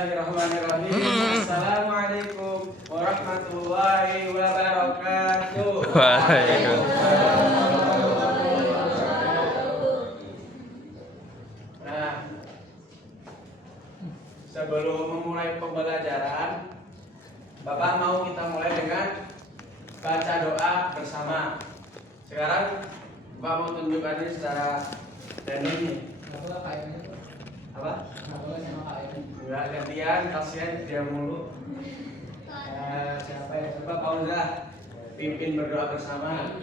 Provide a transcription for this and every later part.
Bismillahirrahmanirrahim. Assalamualaikum warahmatullahi wabarakatuh. Nah, sebelum memulai pembelajaran, Bapak mau kita mulai dengan baca doa bersama. Sekarang Bapak mau tunjukkan ini secara training. Apa? Enggak gantian, kasihan dia mulu. Siapa ya? Coba Pauza pimpin berdoa bersama.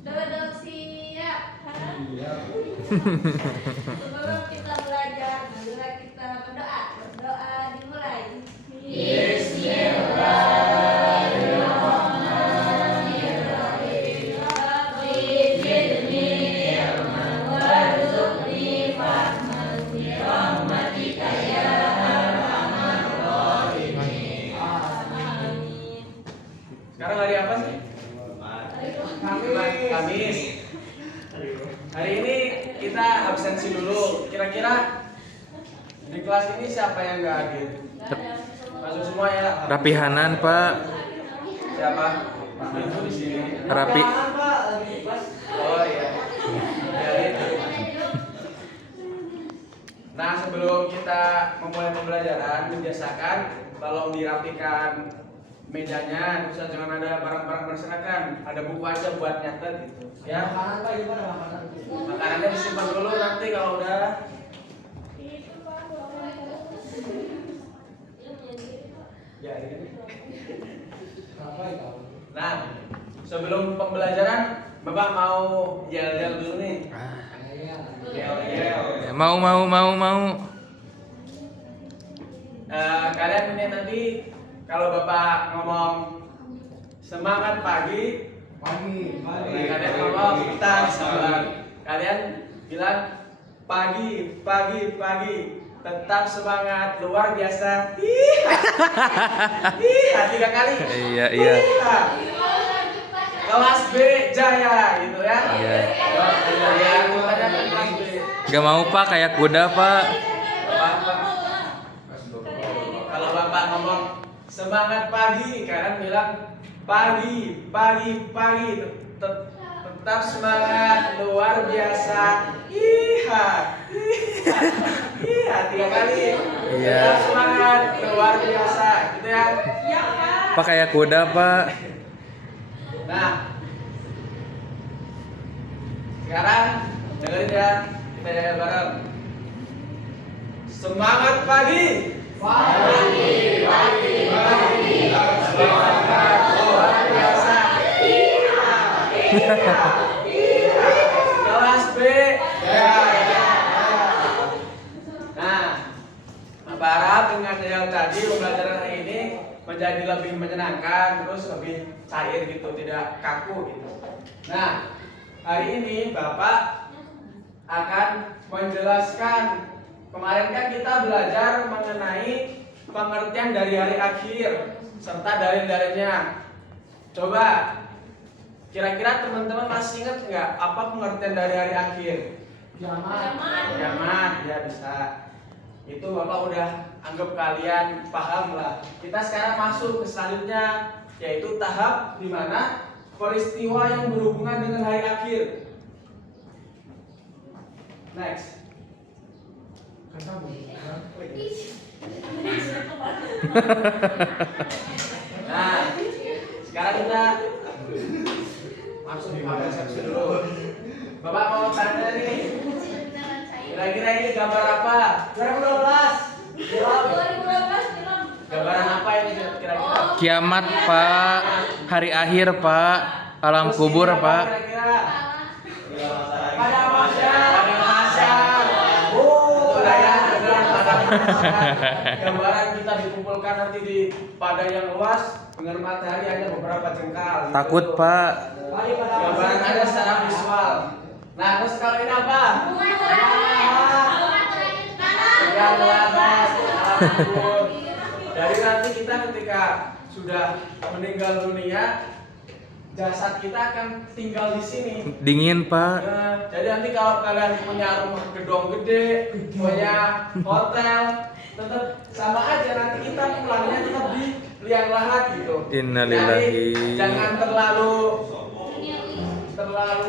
Doa siap. Sebelum kita belajar, marilah kita berdoa. Berdoa dimulai. Sekarang hari apa sih? Kamis. Hari ini kita absensi dulu. Kira-kira di kelas ini siapa yang nggak hadir? Masuk semua ya. Rapihanan, Pak. Siapa? Itu di sini. Rapi. Oh iya. Nah, sebelum kita memulai pembelajaran, biasakan tolong dirapikan mejanya, terus jangan ada barang-barang berserakan. Ada buku aja buat nyatet gitu. Ya. Makanannya disimpan dulu, nanti kalau udah ya ini. Nah, sebelum pembelajaran, Bapak mau yel-yel dulu nih. Yel-yel. Mau. Kalian ini nanti kalau Bapak ngomong semangat pagi, kalian ngomong kita sabar. Kalian bilang pagi, tetap semangat, luar biasa. Tiga kali. Iya. Kelas B jaya, gitu ya. Iya. Kelas B. Gak mau, Pak, kayak kuda, Pak. Kalau Bapak ngomong semangat pagi, kalian bilang pagi, tetap semangat, luar biasa. Iha, tiga kali. Iya. Tetap semangat, luar biasa, gitu ya. Pak, kayak kuda, Pak. Nah, sekarang dengerin ya, kita jalan bareng. Semangat pagi. Semangat luar biasa. Kelas B. Nah, Bapak harap dengan yang tadi pembelajaran hari ini menjadi lebih menyenangkan, terus lebih cair gitu, tidak kaku gitu. Nah, hari ini Bapak akan menjelaskan. Kemarin kan kita belajar mengenai pengertian dari hari akhir serta dalil-dalilnya. Coba, kira-kira teman-teman masih ingat nggak apa pengertian dari hari akhir? Kiamat, ya bisa. Itu Bapak udah anggap kalian paham lah. Kita sekarang masuk ke selanjutnya, yaitu tahap di mana peristiwa yang berhubungan dengan hari akhir. Next. Nah, sekarang kita masuk di persepsi dulu. Bapak mau tanya nih, kira-kira ini gambar apa? 2012. Gambaran apa ini kira-kira? Kiamat, Pak. Hari akhir, Pak. Alam kubur, Pak. Kira-kira pada masyar. Gambaran kita dikumpulkan nanti di padang yang luas dengan matahari hanya beberapa jengkal. Takut, gitu. Pak. Gambaran ada secara visual. Nah, terus kalau ini apa? Jadi nanti kita ketika sudah meninggal dunia, jasad kita akan tinggal di sini. Dingin, Pak. Jadi nanti kalau kalian punya rumah gedung gede, punya hotel, tetap sama aja, nanti kita pulangnya tetap di liang lahat gitu. Innalillahi. Jadi jangan terlalu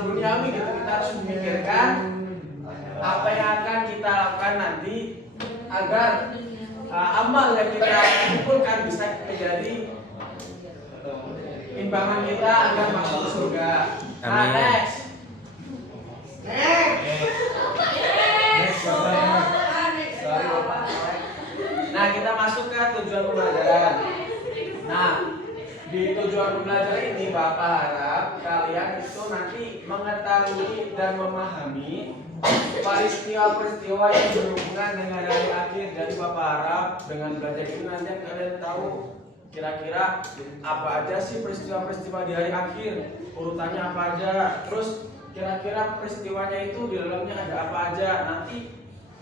duniawi gitu. Kita harus memikirkan apa yang akan kita lakukan nanti agar amal yang kita kumpulkan bisa menjadi imbangan kita agar masuk ke surga. Amin. Next. Sorry, Bapak. Nah, kita masuk ke tujuan pembelajaran. Nah, di tujuan pembelajaran ini Bapak harap kalian itu nanti mengetahui dan memahami peristiwa-peristiwa yang berhubungan dengan hari akhir. Jadi Bapak harap dengan belajar ini nanti kalian tahu kira-kira apa aja sih peristiwa-peristiwa di hari akhir, urutannya apa aja, terus kira-kira peristiwanya itu di dalamnya ada apa aja. Nanti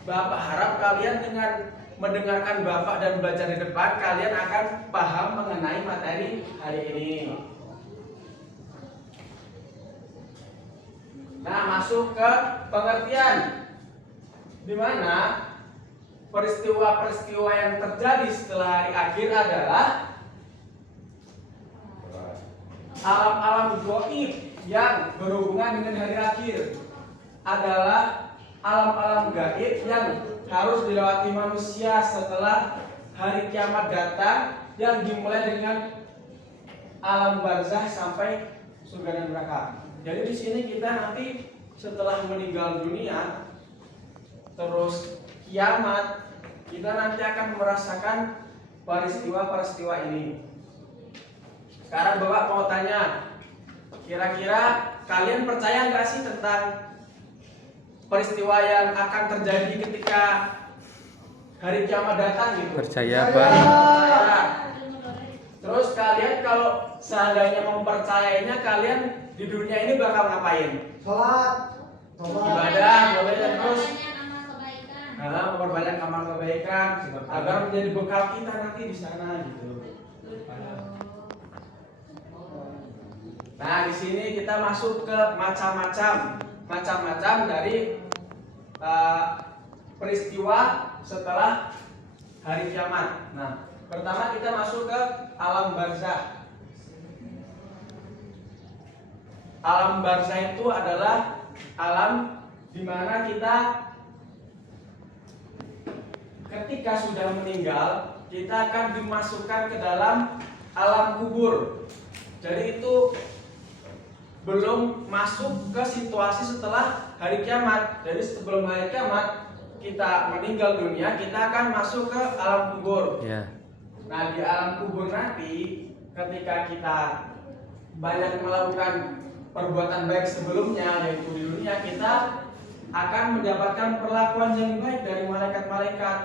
Bapak harap kalian dengan mendengarkan Bapak dan belajar di depan, kalian akan paham mengenai materi hari ini. Nah, masuk ke pengertian, di mana peristiwa-peristiwa yang terjadi setelah hari akhir adalah alam-alam gaib yang berhubungan dengan hari akhir, adalah alam-alam gaib yang harus dilewati manusia setelah hari kiamat datang, yang dimulai dengan alam barzah sampai surga dan neraka. Jadi di sini kita nanti setelah meninggal dunia terus kiamat, kita nanti akan merasakan peristiwa-peristiwa ini. Sekarang Bapak mau tanya, kira-kira kalian percaya nggak sih tentang peristiwa yang akan terjadi ketika hari kiamat datang gitu? Percaya, Pak. Percaya. Terus kalian kalau seandainya mempercayainya, kalian di dunia ini bakal ngapain? Sholat, Ibadah, boleh, terus Amal kebaikan. memperbanyak amal kebaikan agar menjadi bekal kita nanti di sana gitu. Nah, di sini kita masuk ke macam-macam dari peristiwa setelah hari kiamat. Nah, pertama kita masuk ke alam barzah. Alam barzah itu adalah alam di mana kita ketika sudah meninggal, kita akan dimasukkan ke dalam alam kubur. Jadi itu belum masuk ke situasi setelah hari kiamat. Jadi sebelum hari kiamat kita meninggal dunia, kita akan masuk ke alam kubur. Ya. Nah, di alam kubur nanti ketika kita banyak melakukan perbuatan baik sebelumnya, yaitu di dunia, kita akan mendapatkan perlakuan yang baik dari malaikat-malaikat,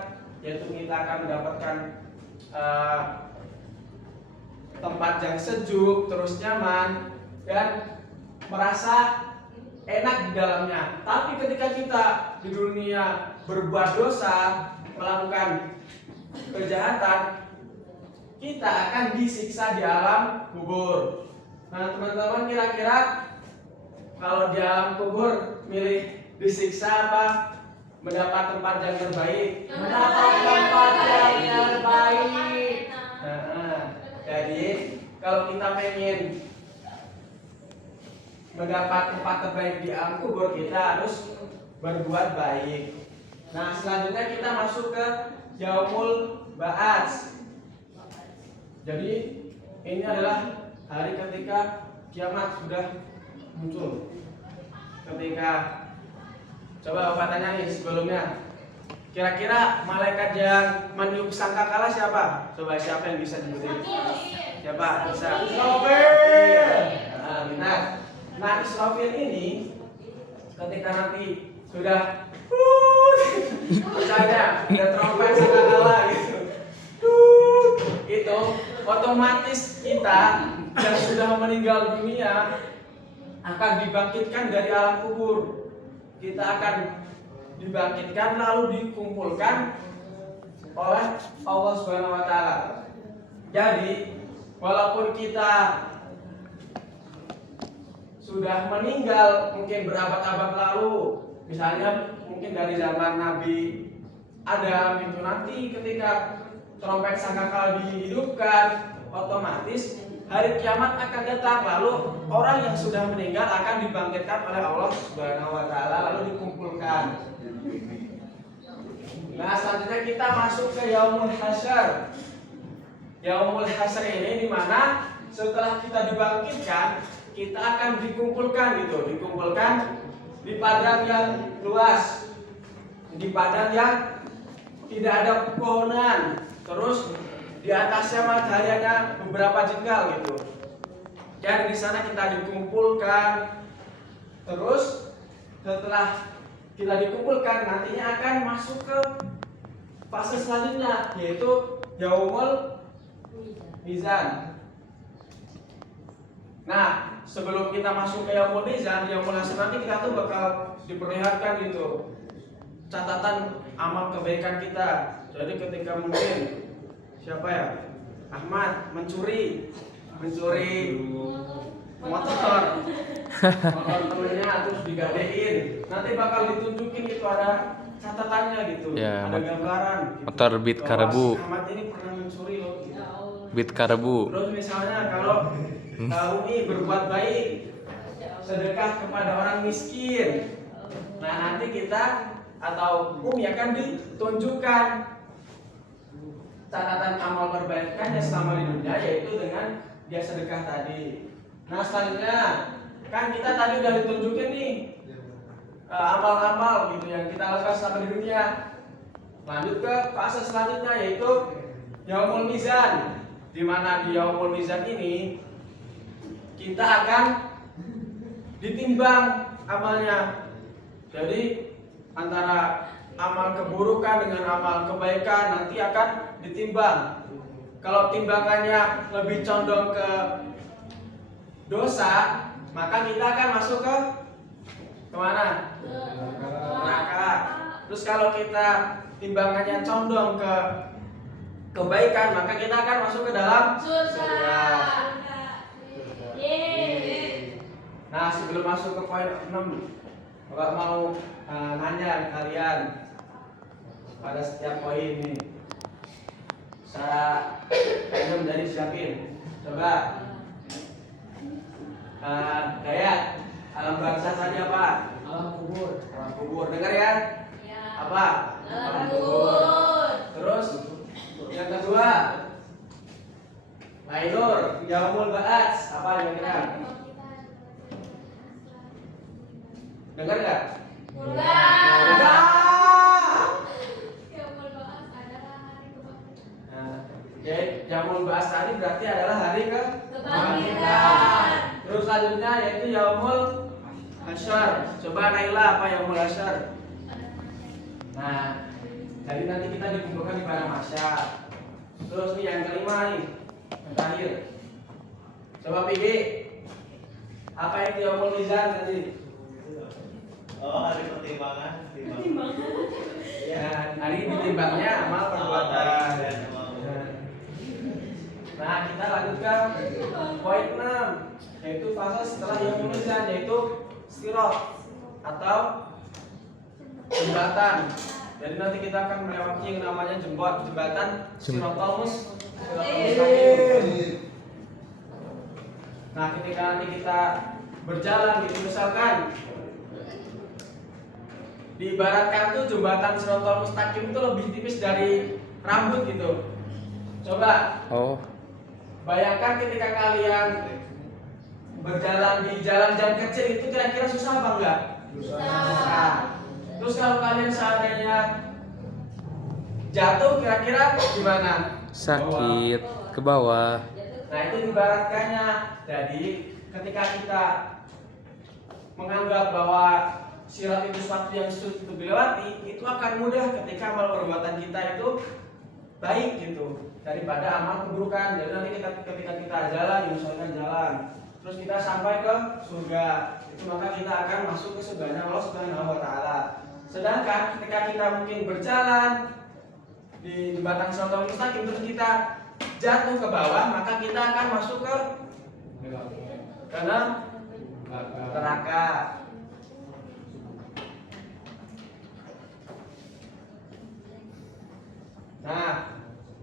yaitu kita akan mendapatkan tempat yang sejuk, terus nyaman, dan merasa enak di dalamnya. Tapi ketika kita di dunia berbuat dosa, melakukan kejahatan, kita akan disiksa di alam kubur. Nah, teman-teman, kira-kira kalau di alam kubur milih disiksa apa mendapat tempat yang terbaik? mendapat tempat yang terbaik. Jadi kalau kita pengen mendapat tempat terbaik di alam kubur, kita harus berbuat baik. Nah, selanjutnya kita masuk ke Yaumul Ba'ats. Jadi ini adalah hari ketika kiamat sudah muncul. Ketika, coba Bapak tanya nih sebelumnya, kira-kira malaikat yang meniup sangkakala siapa? Coba siapa yang bisa nyebutin? Siapa? Bisa. Israfil. Nah, benar. Nah, Israfil ini ketika nanti sudah misalnya ada trompet sangkakala gitu, itu otomatis kita yang sudah meninggal dunia akan dibangkitkan dari alam kubur. Kita akan dibangkitkan lalu dikumpulkan oleh Allah Subhanahu wa taala. Jadi, walaupun kita sudah meninggal mungkin berabad-abad lalu, misalnya mungkin dari zaman Nabi Adam itu nanti ketika trompet sangkakala dihidupkan, otomatis hari kiamat akan datang, lalu orang yang sudah meninggal akan dibangkitkan oleh Allah Subhanahu wa taala lalu dikumpulkan. Nah, selanjutnya kita masuk ke Yaumul Hasyr. Yaumul Hasyr ini di mana setelah kita dibangkitkan, kita akan dikumpulkan dikumpulkan di padang yang luas, di padang yang tidak ada pepohonan, terus di atasnya matahari hanya beberapa jengkal gitu. Dan di sana kita dikumpulkan, terus setelah kita dikumpulkan nantinya akan masuk ke fase selanjutnya, yaitu Yaumul Mizan. Nah, sebelum kita masuk ke Yaumul Mizan, Yaumul Hasyr nanti kita tuh bakal diperlihatkan gitu catatan amal kebaikan kita. Jadi ketika mungkin siapa ya? Ahmad mencuri motor temennya terus digadein, nanti bakal ditunjukin gitu, ada catatannya gitu, Ya, ada gambaran gitu. motor Beat Bahwa Karbu. si Ahmad ini pernah mencuri loh gitu. Beat Karbu. Terus misalnya kalau Umi berbuat baik, sedekah kepada orang miskin, nah nanti kita atau Umi akan ditunjukkan catatan amal perbaikannya selama di dunia, yaitu dengan dia sedekah tadi. Nah selanjutnya kan kita tadi udah ditunjukin nih amal-amal gitu yang kita lakukan selama di dunia. Lanjut ke fase selanjutnya yaitu Yaumul Mizan, di mana di Yaumul Mizan ini kita akan ditimbang amalnya. Jadi antara amal keburukan dengan amal kebaikan nanti akan ditimbang. Kalau timbangannya lebih condong ke dosa, maka kita akan masuk ke kemana? Neraka. Terus kalau kita timbangannya condong ke kebaikan, maka kita akan masuk ke dalam surga. Nah, sebelum masuk ke poin 6, Bapak mau nanya kalian pada setiap poin ini. Secara random dari siapin. Coba Dayat, alam bangsa tadi apa? Alam kubur. Alam kubur. Dengar ya? Apa? Alam kubur. Terus yang kedua, Ainur, Yaumul Ba'ats. Apa yang kira? Dengar nggak? Enggak. Nah, jadi Yaumul Ba'ats tadi berarti adalah hari kebangkitan. Terus selanjutnya yaitu Yaumul Hasyr. Coba Naila, apa Yaumul Hasyr? Nah, jadi nanti kita dikumpulkan di padang mahsyar. Terus nih yang kelima nih, yang terakhir. Coba PB, apa itu Yaumul Mizan tadi? Oh, hari pertimbangan. Ya, hari ini ditimbangnya amal perbuatan. Nah, kita lanjutkan poin 6, yaitu fase setelah Yaumul Mizan, yaitu Sirat atau jembatan. Jadi nanti kita akan melewati yang namanya jembatan Siratal Mustaqim. Nah, ketika nanti kita berjalan gitu, misalkan diibaratkan tuh jembatan Siratal Mustaqim itu lebih tipis dari rambut gitu. Coba bayangkan ketika kalian berjalan di jalan-jalan kecil itu kira-kira susah apa enggak? Susah. Terus kalau kalian seandainya jatuh kira-kira gimana? Sakit ke bawah. Nah itu ibaratkannya. Jadi ketika kita menganggap bahwa sirat itu sesuatu yang sulit untuk dilewati, itu akan mudah ketika amal perbuatan kita itu baik gitu daripada amal keburukan. Jadi nanti ketika kita jalan, misalkan jalan, terus kita sampai ke surga, itu maka kita akan masuk ke surganya Allah Subhanahu wa taala. Sedangkan ketika kita mungkin berjalan di jembatan Siratal Mustaqim terus kita jatuh ke bawah, maka kita akan masuk ke neraka. Nah,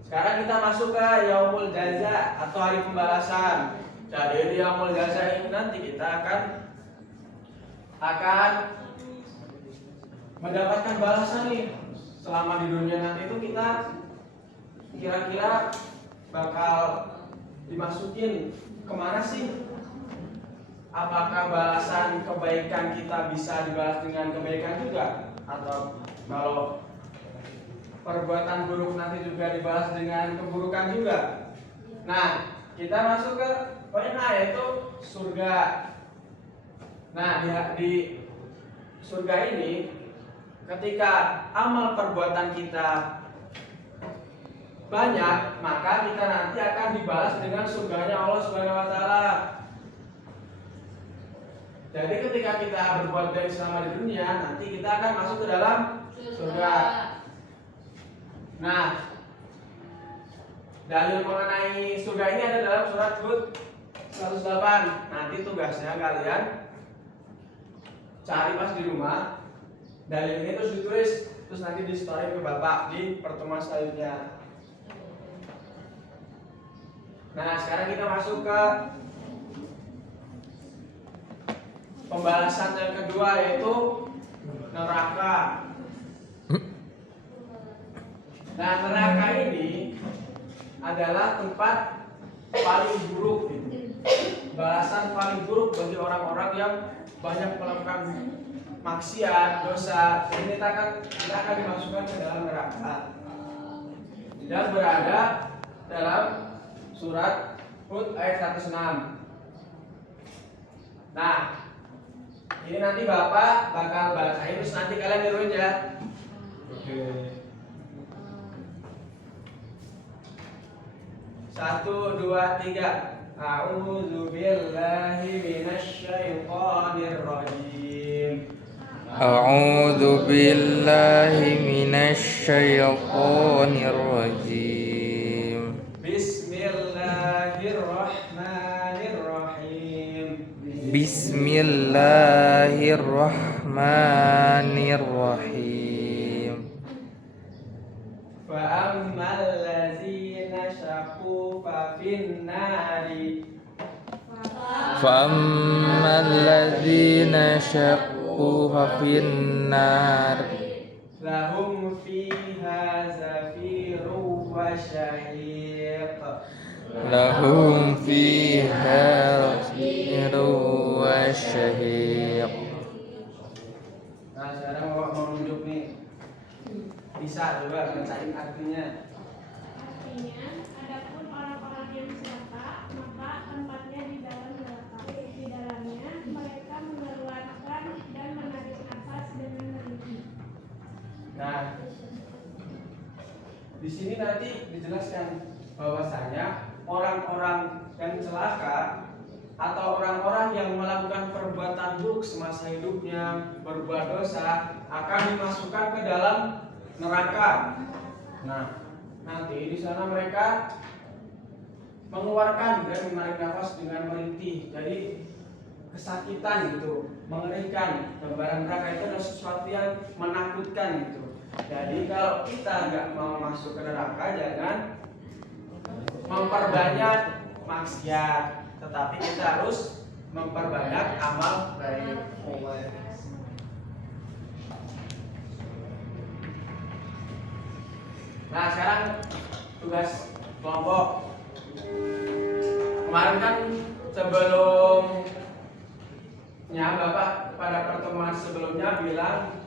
sekarang kita masuk ke yaumul jaza atau hari pembalasan. Jadi di yaumul jaza ini nanti kita akan mendapatkan balasan nih. Selama di dunia nanti itu kita kira-kira bakal dimasukin kemana sih? Apakah balasan kebaikan kita bisa dibalas dengan kebaikan juga? Atau kalau perbuatan buruk nanti juga dibalas dengan keburukan juga? Nah, kita masuk ke poin A, yaitu surga. Nah, di surga ini ketika amal perbuatan kita banyak, maka kita nanti akan dibalas dengan surganya Allah Subhanahu wa taala. Jadi ketika kita berbuat baik selama di dunia, nanti kita akan masuk ke dalam surga. Nah, dalil mengenai surga ini ada dalam surat Hud 108. Nanti tugasnya kalian cari pas di rumah dalil ini, terus ditulis, terus nanti di story ke bapak di pertemuan selanjutnya. Nah, sekarang kita masuk ke pembalasan yang kedua, yaitu neraka. Nah, neraka ini adalah tempat paling buruk, balasan paling buruk bagi orang-orang yang banyak melakukan maksiat, dosa. Ini kita akan dimasukkan ke dalam neraka dan berada dalam surat Hud ayat 106. Nah, ini nanti bapak bakal bacain, terus nanti kalian niruin ya. Oke. 1, 2, 3. A'udzu billahi minasyaitonir rajim. A'udzu billahi minasyaitonir rajim. Bismillahirrahmanirrahim. Bismillahirrahmanirrahim. Fa'ammal ladzina syaqu fa finnari. Fa'ammal ladzina syaqu fa finnar. Lahum fiha zafirun wa syahiq. Lahum fiha zafirun wa syahiq. Nah, sekarang bapak mau nunjuk nih. Bisa coba bacain artinya. Artinya, adapun orang-orang yang celaka, maka tempatnya di dalam neraka. Di dalamnya mereka mengeluarkan dan menarik nafas dengan merintih. Nah, di sini nanti dijelaskan bahwasanya orang-orang yang celaka atau orang-orang yang melakukan perbuatan buruk semasa hidupnya, berbuat dosa, akan dimasukkan ke dalam neraka. Nah, nanti di sana mereka mengeluarkan dan menarik nafas dengan merintih. Jadi kesakitan gitu, mengerikan. Gambaran neraka itu adalah sesuatu yang menakutkan gitu. Jadi kalau kita nggak mau masuk ke neraka, jangan memperbanyak maksiat, tetapi kita harus memperbanyak amal baik. Nah, sekarang tugas kelompok. Kemarin kan sebelumnya Bapak pada pertemuan sebelumnya bilang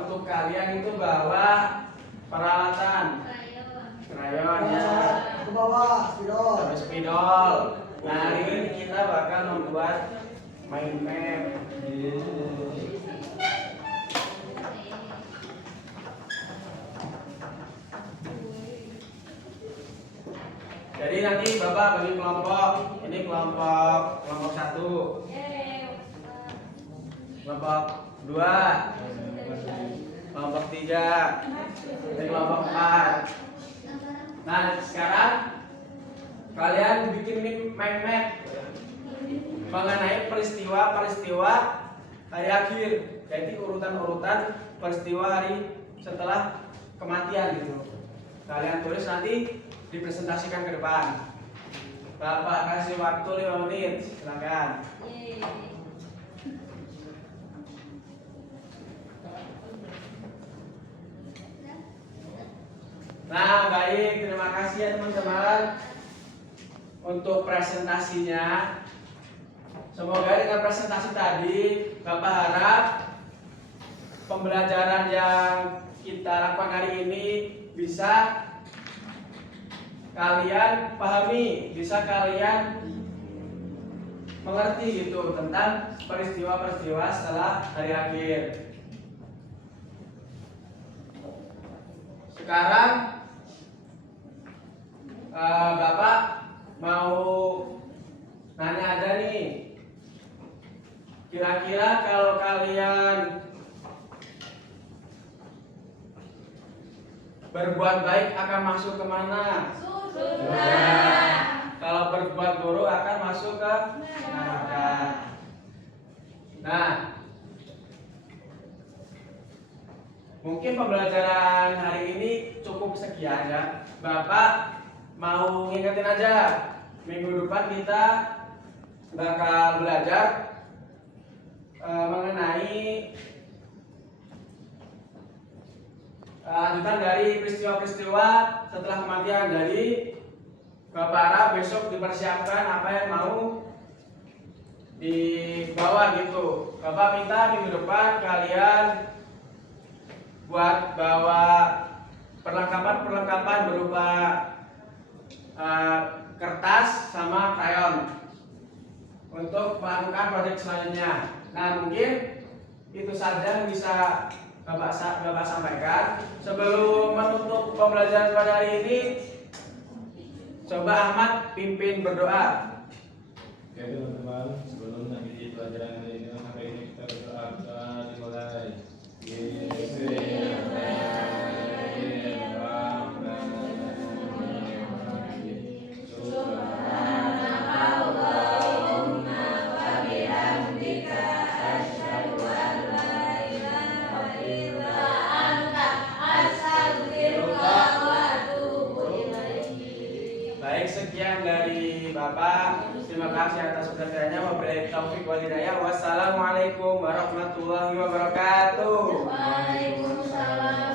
untuk kalian itu bawa peralatan krayon ya, Ke bawah, spidol. sama spidol. Nah, hari ini kita bakal membuat mind map. Jadi nanti Bapak bagi kelompok. Ini kelompok 1, kelompok 2, kelompok 3, ini kelompok 4. Nah, sekarang kalian bikin mind map mengenai peristiwa-peristiwa hari akhir. Jadi urutan-urutan peristiwa hari setelah kematian gitu. Kalian tulis nanti dipresentasikan ke depan. Bapak kasih waktu 5 menit, silakan. Yeay. Nah, baik, terima kasih ya teman-teman untuk presentasinya. Semoga dengan presentasi tadi Bapak harap pembelajaran yang kita lakukan hari ini bisa kalian pahami, bisa kalian mengerti gitu tentang peristiwa-peristiwa setelah hari akhir. Sekarang Bapak mau nanya aja nih, kira-kira kalau kalian berbuat baik akan masuk kemana? Surga. Kalau berbuat buruk akan masuk ke neraka. Nah, mungkin pembelajaran hari ini cukup sekian ya. Bapak mau ngingetin aja, minggu depan kita bakal belajar mengenai lanjutan dari peristiwa-peristiwa setelah kematian. Jadi Bapak harap besok dipersiapkan apa yang mau dibawa gitu. Bapak minta minggu depan kalian buat bawa perlengkapan berupa kertas sama krayon untuk melakukan proyek selanjutnya. Nah, mungkin itu saja yang bisa Bapak sampaikan. Sebelum menutup pembelajaran pada hari ini, coba Ahmad pimpin berdoa. Oke teman-teman, sebelum nanti pelajaran hari ini kita berdoa, kita dimulai. Baik, sekian dari Bapak. Terima kasih atas perhatiannya. Wabillahi taufiq wal hidayah. Wassalamualaikum warahmatullahi wabarakatuh. Waalaikumsalam.